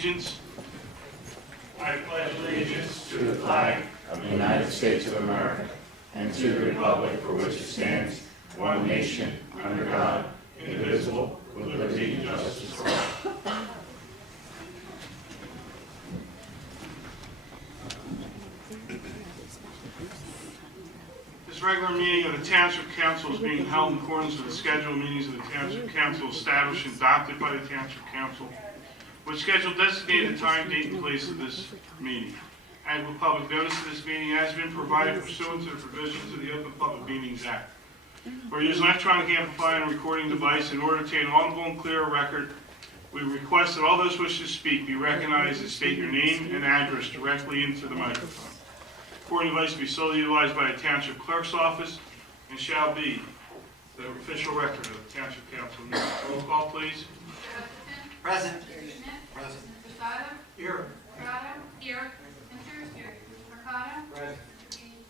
allegiance. I pledge allegiance to the flag of the United States of America and to the republic for which it stands, one nation, under God, indivisible, with liberty and justice for all. This regular meeting of the Township Council is being held in accordance with the scheduled meetings of the Township Council established and adopted by the Township Council, which schedule designated the time, date, and place of this meeting. Adequate public notice of this meeting has been provided pursuant to the provisions of the Open Public Meetings Act. We're using an electronic amplifier and recording device in order to obtain an audible and clear record. We request that all those wishing to speak be recognized and state your name and address directly into the microphone. Recording device will be solely utilized by the Township Clerk's Office and shall be the official record of the Township Council meeting. Roll call, please. Present. Present. Mr. Seiler? Here. Mercado? Here. Mr. Mercado? Present.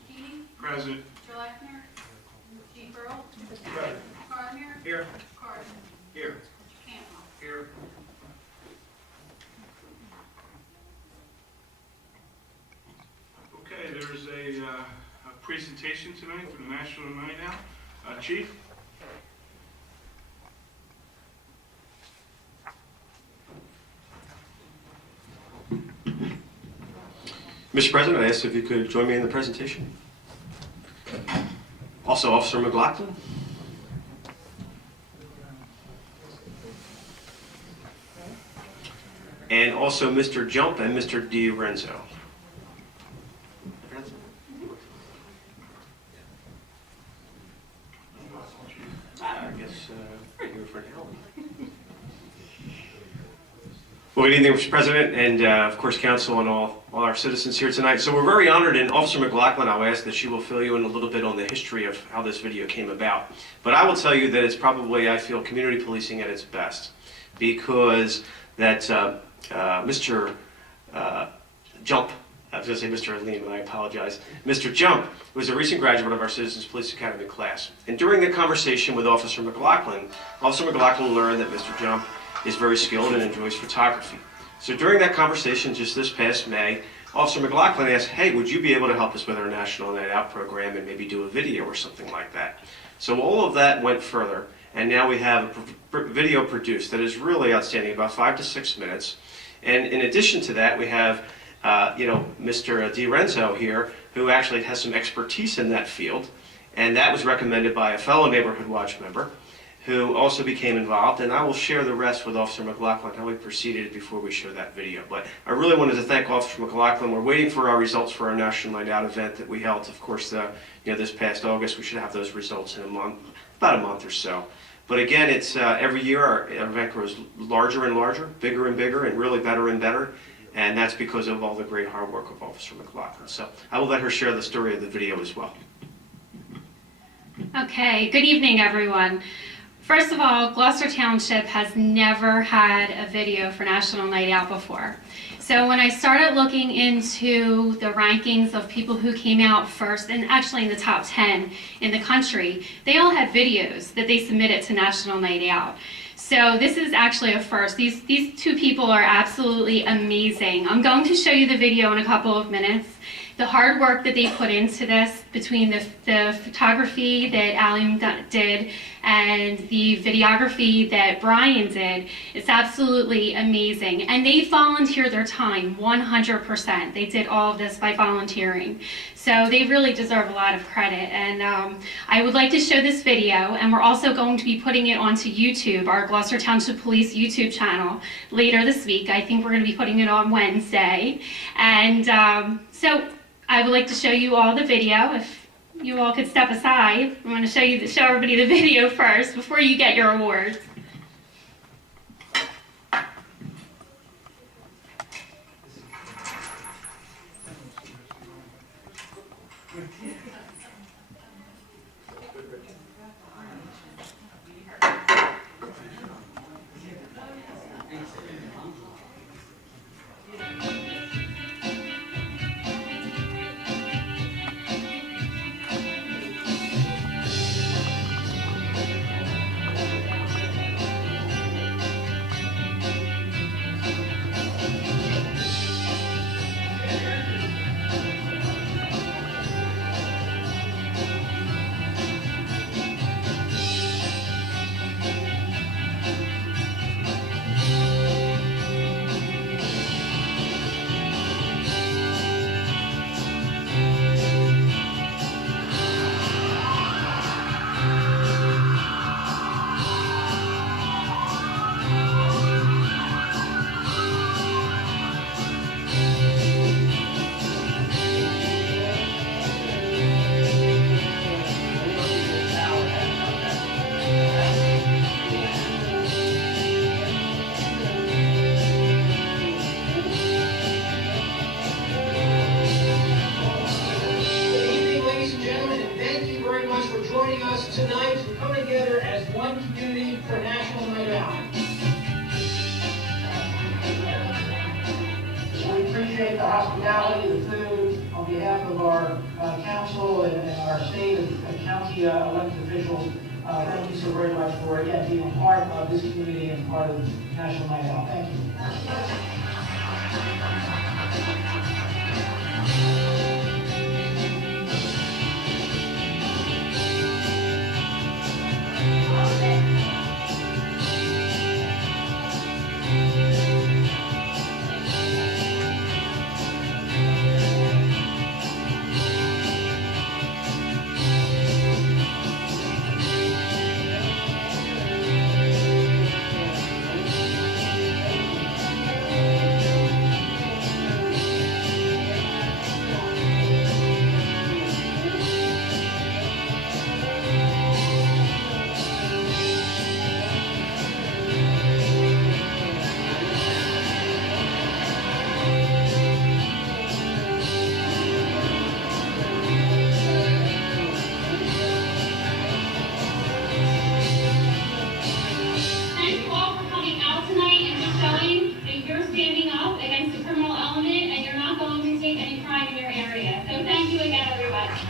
Keeney? Present. Mr. Lechner? Chief Earl? Present. Gardner? Here. Carden? Here. Campbell? Here. Okay, there's a presentation tonight for the National Night Out. Chief? Mr. President, I asked if you could join me in the presentation. Also, Officer McLaughlin. And also Mr. Jump and Mr. DiRenzo. I guess right here for now. Well, good evening, Mr. President, and of course, Council and all our citizens here tonight. So we're very honored, and Officer McLaughlin, I'll ask that she will fill you in a little bit on the history of how this video came about. But I will tell you that it's probably, I feel, community policing at its best, because that Mr. Jump, I was going to say Mr. Aleem, and I apologize. Mr. Jump was a recent graduate of our Citizens Police Academy class. And during the conversation with Officer McLaughlin learned that Mr. Jump is very skilled and enjoys photography. So during that conversation just this past May, Officer McLaughlin asked, hey, would you be able to help us with our National Night Out program and maybe do a video or something like that? So all of that went further, and now we have a video produced that is really outstanding, about 5 to 6 minutes. And in addition to that, we have Mr. DiRenzo here, who actually has some expertise in that field, and that was recommended by a fellow Neighborhood Watch member, who also became involved, and I will share the rest with Officer McLaughlin, how we proceeded before we show that video. But I really wanted to thank Officer McLaughlin. We're waiting for our results for our National Night Out event that we held, of course, this past August. We should have those results in about a month or so. But again, it's every year our event grows larger and larger, bigger and bigger, and really better and better. And that's because of all the great hard work of Officer McLaughlin. So I will let her share the story of the video as well. Okay, good evening, everyone. First of all, Gloucester Township has never had a video for National Night Out before. So when I started looking into the rankings of people who came out first, and actually in the top 10 in the country, they all had videos that they submitted to National Night Out. So this is actually a first. These two people are absolutely amazing. I'm going to show you the video in a couple of minutes. The hard work that they put into this, between the photography that Aleem did and the videography that Brian did, it's absolutely amazing. And they volunteered their time 100%. They did all of this by volunteering. So they really deserve a lot of credit. And I would like to show this video, and we're also going to be putting it onto YouTube, our Gloucester Township Police YouTube channel, later this week. I think we're going to be putting it on Wednesday. And so I would like to show you all the video. If you all could step aside, I'm going to show everybody the video first before you get your awards. community for National Night Out. We appreciate the hospitality, the food, on behalf of our council and our state and county elected officials. Thank you so very much for, again, being part of this community and part of National Night Out. Thank you. Thank you all for coming out tonight and just showing that you're standing up against the criminal element and you're not going to take any crime in your area. So thank you again, everybody.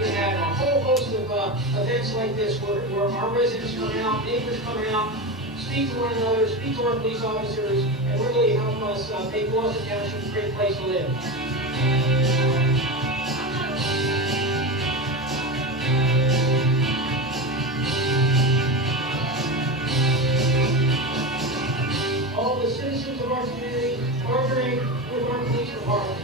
We have a whole host of events like this where our residents come out, neighbors come out, speak to one another, speak to our police officers, and really help us make Gloucester Township a great place to live. All the citizens of our community partnering with our police department.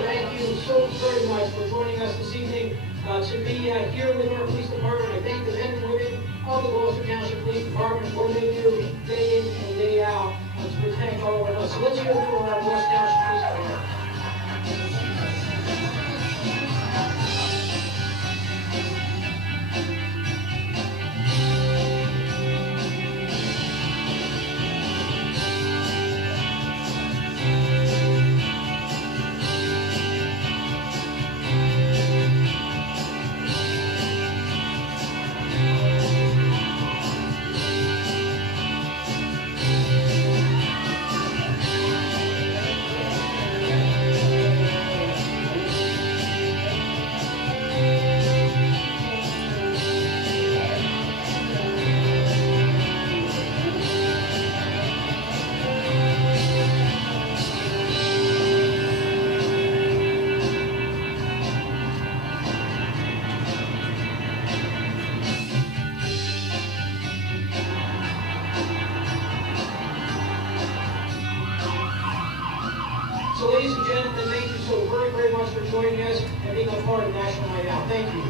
Thank you so very much for joining us this evening to be here with our police department. I thank the men and women of the Gloucester Township Police Department for what they do day in and day out to protect all of us. So let's hear it for our Gloucester Township Police Department. So ladies and gentlemen, thank you so very, very much for joining us and being a part of National Night Out. Thank you.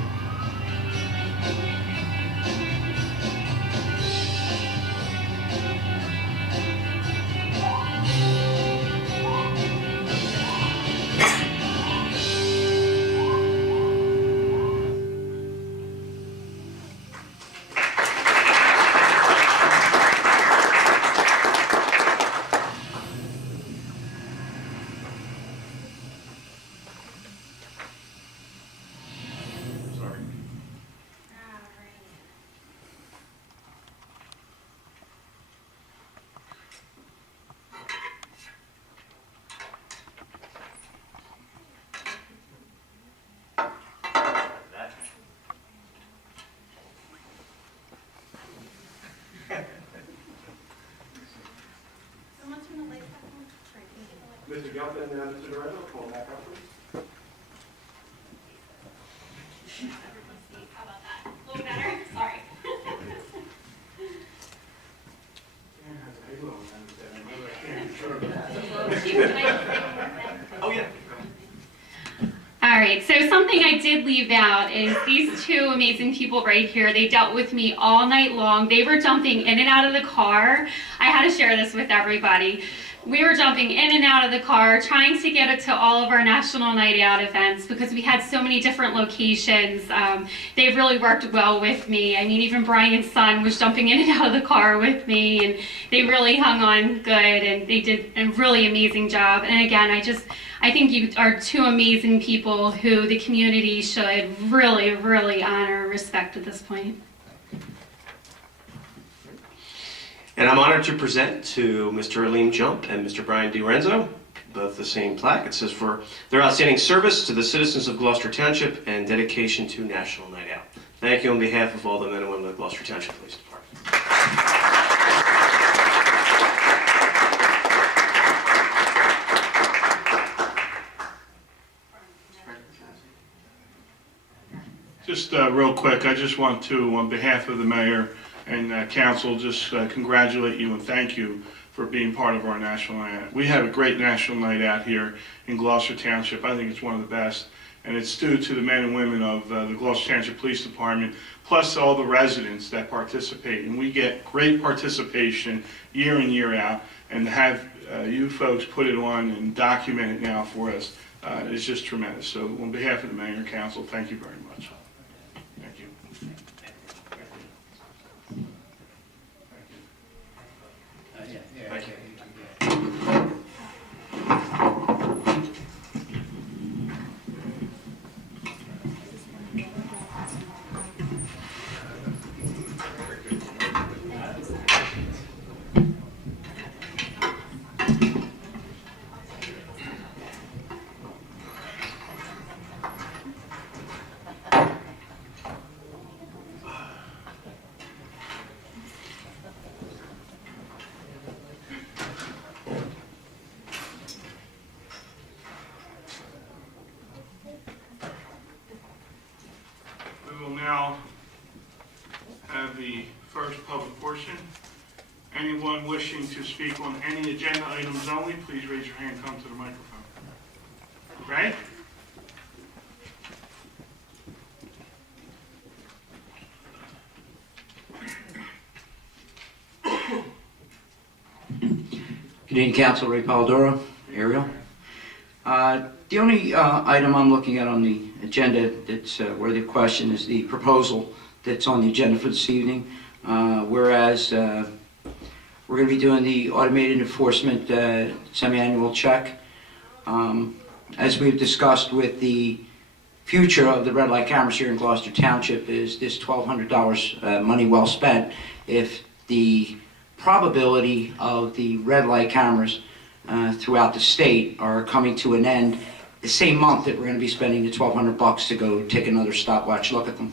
Mr. Gelfand and Mr. Lorenzo, come on back up, please. How about that? A little better? Sorry. Oh, yeah. All right, so something I did leave out is these two amazing people right here. They dealt with me all night long. They were jumping in and out of the car. I had to share this with everybody. We were jumping in and out of the car, trying to get it to all of our National Night Out events because we had so many different locations. They really worked well with me. I mean, even Brian's son was jumping in and out of the car with me, and they really hung on good, and they did a really amazing job. And again, I think you are two amazing people who the community should really, really honor and respect at this point. And I'm honored to present to Mr. Aleem Jump and Mr. Brian DiRenzo, both the same plaque. It says for their outstanding service to the citizens of Gloucester Township and dedication to National Night Out. Thank you on behalf of all the men and women of the Gloucester Township Police Department. Just real quick, I just want to, on behalf of the mayor and council, just congratulate you and thank you for being part of our National Night Out. We have a great National Night Out here in Gloucester Township. I think it's one of the best, and it's due to the men and women of the Gloucester Township Police Department, plus all the residents that participate. And we get great participation year in, year out, and to have you folks put it on and document it now for us is just tremendous. So on behalf of the mayor and council, thank you very much. Thank you. Thank you. We will now have the first public portion. Anyone wishing to speak on any agenda items only, please raise your hand, come to the microphone. Right? Good evening, Council. Ray Polidoro, Ariel. The only item I'm looking at on the agenda that's worthy of question is the proposal that's on the agenda for this evening. Whereas we're going to be doing the automated enforcement semi-annual check. As we've discussed with the future of the red light cameras here in Gloucester Township, is this $1,200 money well spent if the probability of the red light cameras throughout the state are coming to an end the same month that we're going to be spending the $1,200 to go take another stopwatch look at them.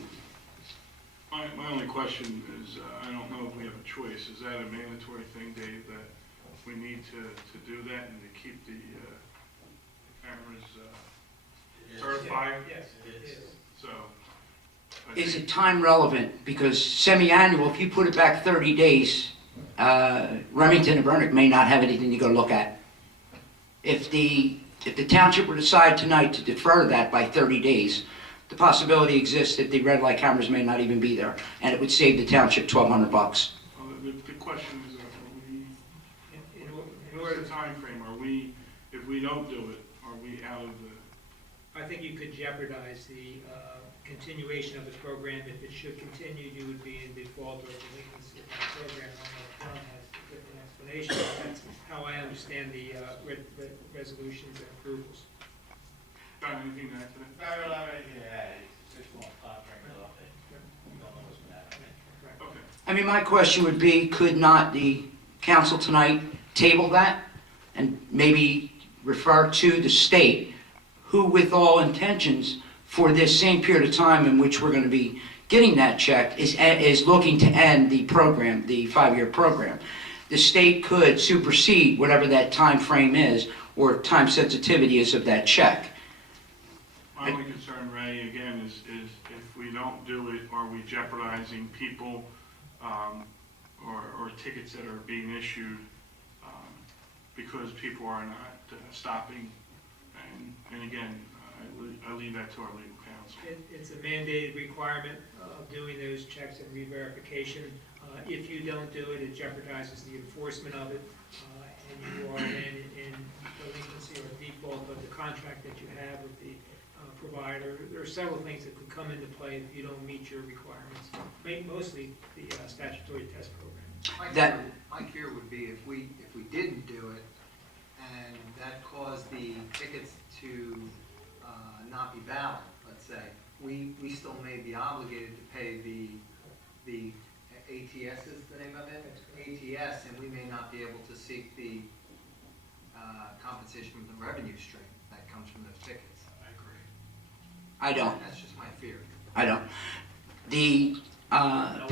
My only question is, I don't know if we have a choice. Is that a mandatory thing, Dave, that we need to do that and to keep the cameras certified? Yes, it is. So. Is it time relevant? Because semi-annual, if you put it back 30 days, Remington and Vernick may not have anything to go look at. If the if the township were to decide tonight to defer that by 30 days, the possibility exists that the red light cameras may not even be there, and it would save the township $1,200. Well, the question is, what's the timeframe? Are we, if we don't do it, are we out of the? I think you could jeopardize the continuation of the program. If it should continue, you would be in default or delinquency of that program. I don't know if John has a different explanation, but that's how I understand the resolutions and approvals. Got anything to add to that? I don't have anything to add. It's a 6-month contract, we don't know what's going to happen. Okay. I mean, my question would be, could not the council tonight table that and maybe refer to the state, who with all intentions for this same period of time in which we're going to be getting that check is looking to end the program, the 5-year program. The state could supersede whatever that time frame is or time sensitivity is of that check. My only concern, Ray, again, is if we don't do it, are we jeopardizing people or tickets that are being issued because people are not stopping? And again, I leave that to our legal counsel. It's a mandated requirement of doing those checks and re-verification. If you don't do it, it jeopardizes the enforcement of it, and you are then in delinquency or default of the contract that you have with the provider. There are several things that could come into play if you don't meet your requirements, mostly the statutory test program. My fear would be if we didn't do it, and that caused the tickets to not be valid, let's say, we still may be obligated to pay the ATS is the name of it? ATS, and we may not be able to seek the compensation from the revenue stream that comes from those tickets. I agree. I don't. That's just my fear. I don't. The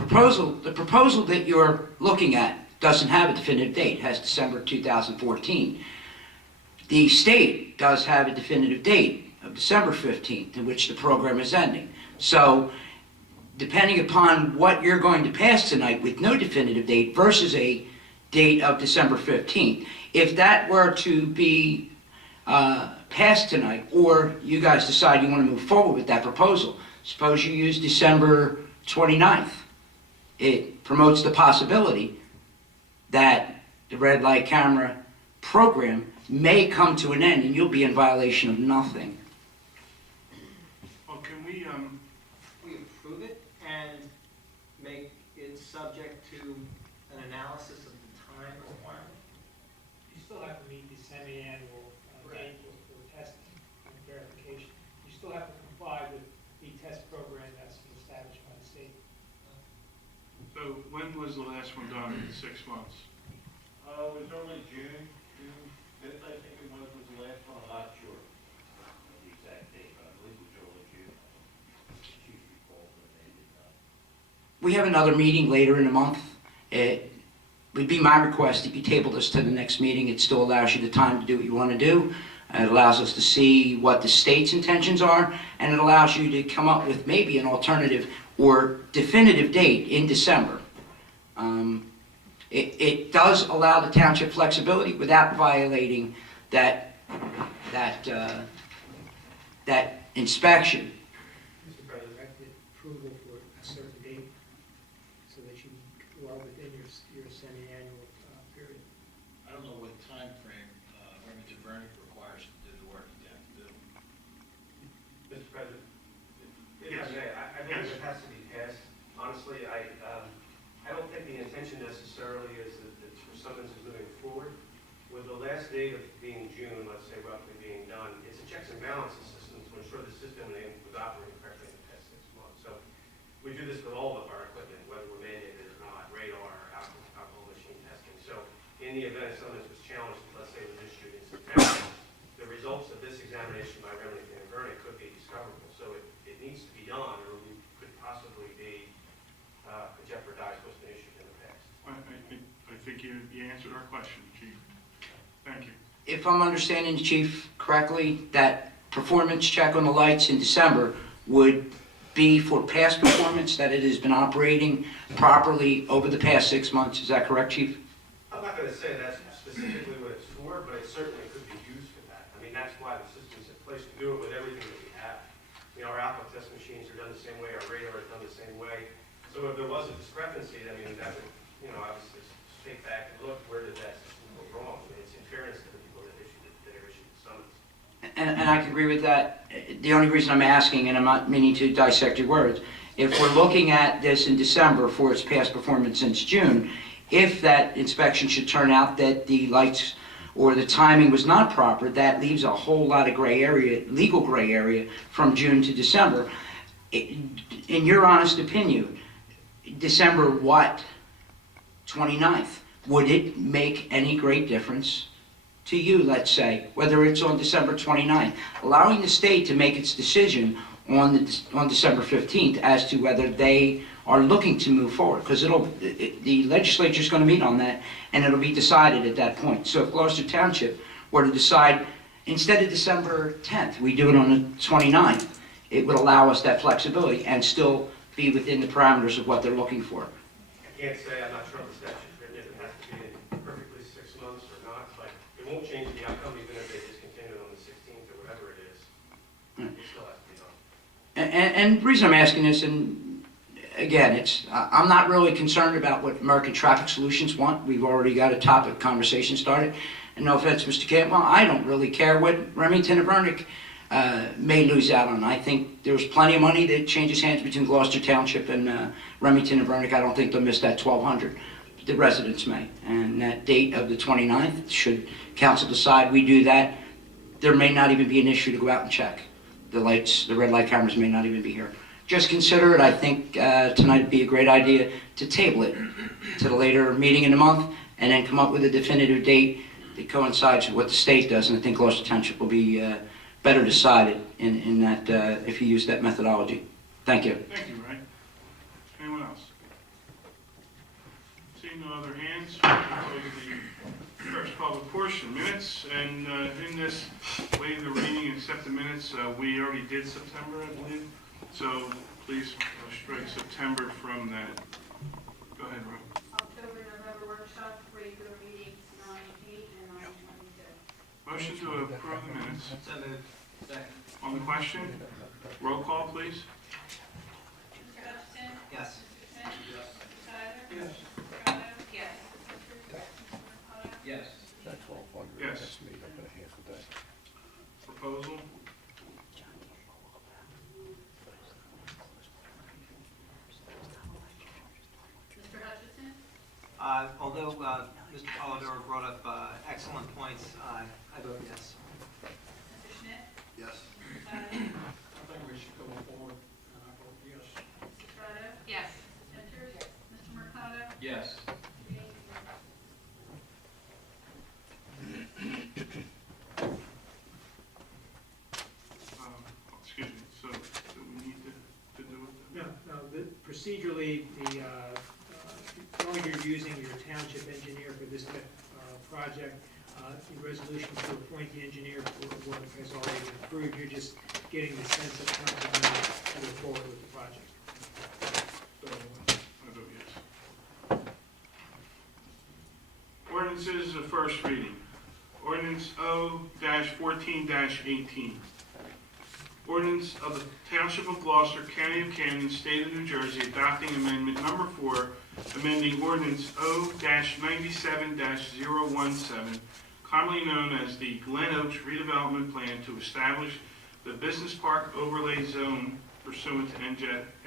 proposal that you're looking at doesn't have a definitive date. It has December 2014. The state does have a definitive date of December 15th, in which the program is ending. So, depending upon what you're going to pass tonight with no definitive date versus a date of December 15th, if that were to be passed tonight, or you guys decide you want to move forward with that proposal, suppose you use December 29th. It promotes the possibility that the red light camera program may come to an end and you'll be in violation of nothing. Well, can we, We approve it and make it subject to an analysis of the time requirement. You still have to meet the semi-annual date for testing and verification. You still have to comply with the test program that's been established by the state. so when was the last one done in 6 months? It was only June 5th, I think it was the last one. I'm not sure of the exact date, but I believe it was early June. Chief recalls when they did that. We have another meeting later in the month. It would be my request that you table this to the next meeting. It still allows you the time to do what you want to do. It allows us to see what the state's intentions are, and it allows you to come up with maybe an alternative or definitive date in December. It does allow the township flexibility without violating that inspection. Mr. President, I could approval for a certain date so that you are within your semi-annual period. I don't know what time frame Remington Vernick requires to do the work you have to do. Mr. President, if Yes. I may, I believe it has to be passed. Honestly, I don't think the intention necessarily is that it's for something that's moving forward. With the last date of being June, let's say roughly being done, it's a checks and balances system to ensure the system was operating correctly in the past 6 months. So we do this with all of our equipment, whether we're mandated or not, radar, alcohol machine testing. So in the event someone was challenged, let's say was issued in September, the results of this examination by Remington and Vernick could be discoverable. So it needs to be done, or we could possibly be jeopardize what's been issued in the past. I think you answered our question, Chief. Thank you. If I'm understanding the chief correctly, that performance check on the lights in December would be for past performance, that it has been operating properly over the past 6 months. Is that correct, Chief? I'm not going to say that's specifically what it's for, but it certainly could be used for that. I mean, that's why the system's in place to do it with everything that we have. You know, our alpha test machines are done the same way, our radar is done the same way. So if there was a discrepancy, I mean, that would, you know, obviously take back and look, where did that system go wrong? I mean, it's in fairness to the people that are issued the summons. And I can agree with that. The only reason I'm asking, and I'm not meaning to dissect your words, if we're looking at this in December for its past performance since June, if that inspection should turn out that the lights or the timing was not proper, that leaves a whole lot of gray area, legal gray area from June to December. In your honest opinion, December what? 29th. Would it make any great difference to you, let's say, whether it's on December 29th, allowing the state to make its decision on December 15th as to whether they are looking to move forward? Because the legislature's going to meet on that, and it'll be decided at that point. So if Gloucester Township were to decide, instead of December 10th, we do it on the 29th, it would allow us that flexibility and still be within the parameters of what they're looking for. I can't say, I'm not sure if the statute's written, if it has to be in perfectly 6 months or not, but it won't change the outcome even if they discontinue it on the 16th or whatever it is. It still has to be done. And the reason I'm asking this, and again, I'm not really concerned about what American Traffic Solutions want. We've already got a topic conversation started. And no offense, Mr. Cantwell, I don't really care what Remington and Vernick may lose out on. I think there's plenty of money that changes hands between Gloucester Township and Remington and Vernick. I don't think they'll miss that $1,200. The residents may. And that date of the 29th, should council decide we do that, there may not even be an issue to go out and check. The lights, the red light cameras may not even be here. Just consider it. I think tonight would be a great idea to table it to the later meeting in the month and then come up with a definitive date that coincides with what the state does. And I think Gloucester Township will be better decided in that if you use that methodology. Thank you. Thank you, Ray. Anyone else? Seeing no other hands, we'll close the first public portion. Minutes, and in this, waive the reading and accept the minutes. We already did September, I believe. So please strike September from that. Go ahead, Rob. October, November workshop, regular meetings, 9/8 and 9/22. Motion to approve the minutes. So moved. Second. On the question, roll call, please. Mr. Hutchison? Yes. Mr. Schmidt? Mr. Schuyler? Yes. Mr. Otto? Yes. Mr. Mercado? Yes. That's 1,200. Yes. That's made up in a half a day. Proposal. Mr. Hutchison? Although Mr. Polidoro brought up excellent points, I vote yes. Mr. Schmidt? Yes. Mr. Schuyler? I think we should go forward, and I vote yes. Mr. Otto? Yes. Mrs. Venters? Mr. Mercado? Yes. Mr. Gaines? Excuse me, so do we need to do it? No, procedurally, while you're using your township engineer for this project, the resolution to appoint the engineer for work has already been approved. You're just getting the sense of council to move forward with the project. So, I vote yes. Ordinances, the first reading. Ordinance O-14-18. Ordinance of the Township of Gloucester, County of Camden, State of New Jersey, adopting amendment number 4, amending ordinance O-97-017, commonly known as the Glen Oaks redevelopment plan to establish the business park overlay zone pursuant to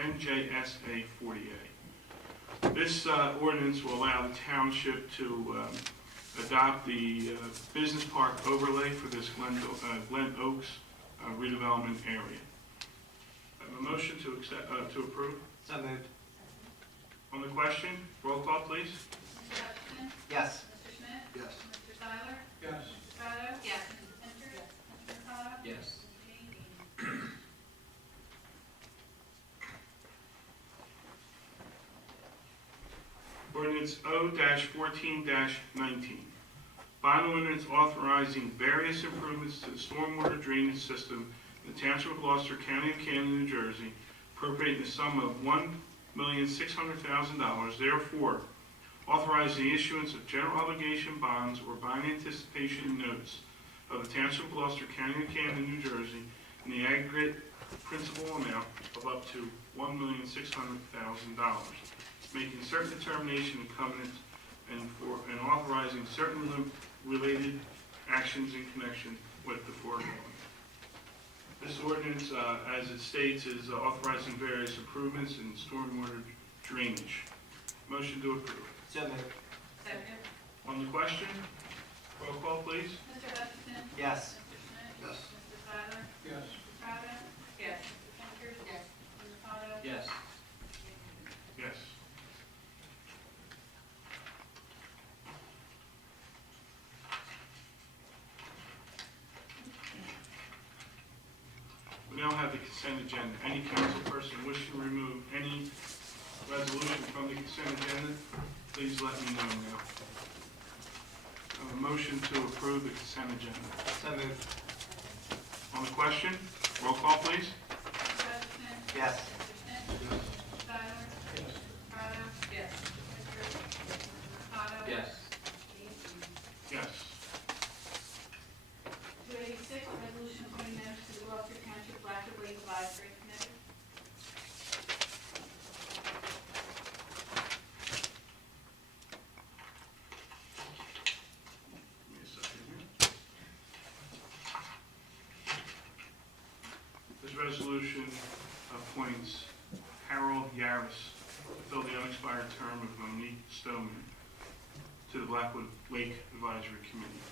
NJSA 40A. This ordinance will allow the township to adopt the business park overlay for this Glen Oaks redevelopment area. I have a motion to accept, to approve. So moved. On the question, roll call, please. Mr. Hutchison? Yes. Mr. Schmidt? Yes. Mr. Schuyler? Yes. Mr. Otto? Yes. Mrs. Venters? Mr. Mercado? Yes. Mr. Gaines? Ordinance O-14-19. Bond ordinance authorizing various improvements to the stormwater drainage system in the Township of Gloucester, County of Camden, New Jersey, appropriating the sum of $1,600,000. Therefore, authorize the issuance of general obligation bonds or bond anticipation notes of the Township of Gloucester, County of Camden, New Jersey, in the aggregate principal amount of up to $1,600,000, making certain determination and covenants and authorizing certain related actions in connection with the foregoing. This ordinance, as it states, is authorizing various improvements in stormwater drainage. Motion to approve. So moved. Second. On the question, roll call, please. Mr. Hutchinson? Yes. Mr. Schmidt? Yes. Mr. Fowler? Yes. Mrs. Crowder? Yes. Mr. Ventures? Yes. Mr. Potts? Yes. Yes. We now have the consent agenda. Any council person wishing to remove any resolution from the consent agenda, please let me know now. A motion to approve the consent agenda. So moved. On the question, roll call, please. Mr. Hutchinson? Yes. Mr. Schmidt? Mr. Fowler? Mrs. Crowder? Yes. Mr. Ventures? Mr. Potts? Yes. Yes. 286, resolution appointing members to the Gloucester Township Blackwood Lake Advisory Committee. Give me a second here. This resolution appoints Harold Yaris to fill the unexpired term of Monique Stoneman to the Blackwood Lake Advisory Committee.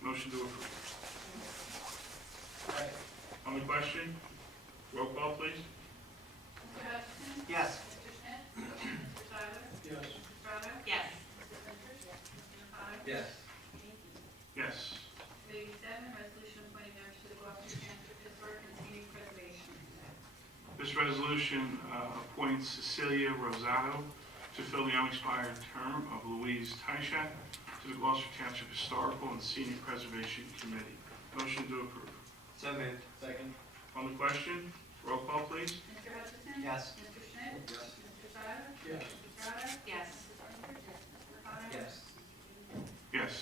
Motion to approve. On the question, roll call, please. Mr. Hutchinson? Yes. Mr. Schmidt? Mr. Fowler? Yes. Mrs. Crowder? Yes. Mrs. Ventures? Mr. Potts? Yes. Thank you. Yes. 287, resolution appointing members to the Gloucester Township Historic and Scenic Preservation Committee. This resolution appoints Cecilia Rosado to fill the unexpired term of Louise Tyshat to the Gloucester Township Historical and Scenic Preservation Committee. Motion to approve. So moved. Second. On the question, roll call, please. Mr. Hutchinson? Yes. Mr. Schmidt? Yes. Mr. Fowler? Yes. Mrs. Crowder? Yes. Mr. Ventures? Mr. Potts? Yes. Yes.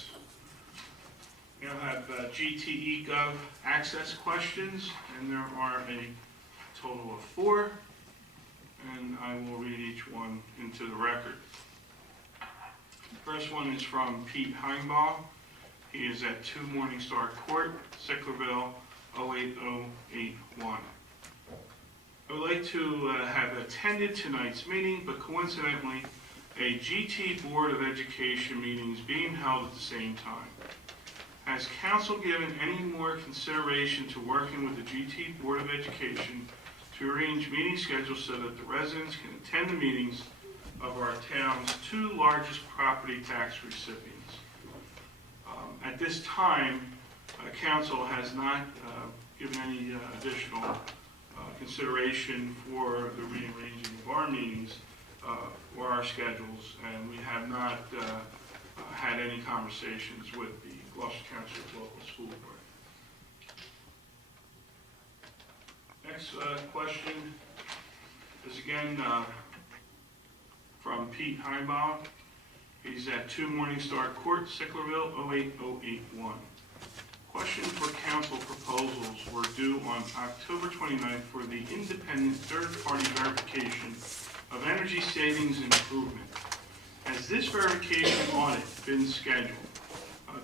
We now have GTE Gov access questions, and there are a total of 4, and I will read each one into the record. First one is from Pete Heimbaugh. He is at 2 Morningstar Court, Sicklerville, 08081. I would like to have attended tonight's meeting, but coincidentally, a GT Board of Education meeting is being held at the same time. Has council given any more consideration to working with the GT Board of Education to arrange meeting schedules so that the residents can attend the meetings of our town's 2 largest property tax recipients? At this time, council has not given any additional consideration for the rearranging of our meetings or our schedules, and we have not had any conversations with the Gloucester Township Local School Board. Next question is again from Pete Heimbaugh. He's at 2 Morningstar Court, Sicklerville, 08081. Questions for council proposals were due on October 29th for the independent third-party verification of energy savings improvement. Has this verification audit been scheduled?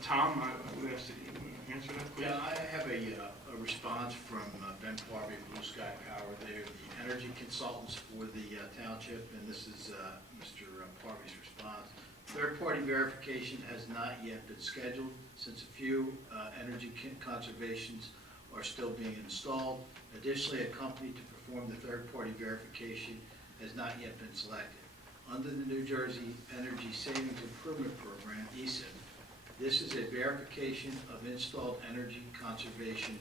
Tom, I would ask that you answer that, please. Yeah, I have a response from Ben Parby, Blue Sky Power. They're the energy consultants for the township, and this is Mr. Parby's response. Third-party verification has not yet been scheduled since a few energy conservations are still being installed. Additionally, a company to perform the third-party verification has not yet been selected. Under the New Jersey Energy Savings Improvement Program, ESIP, this is a verification of installed energy conservation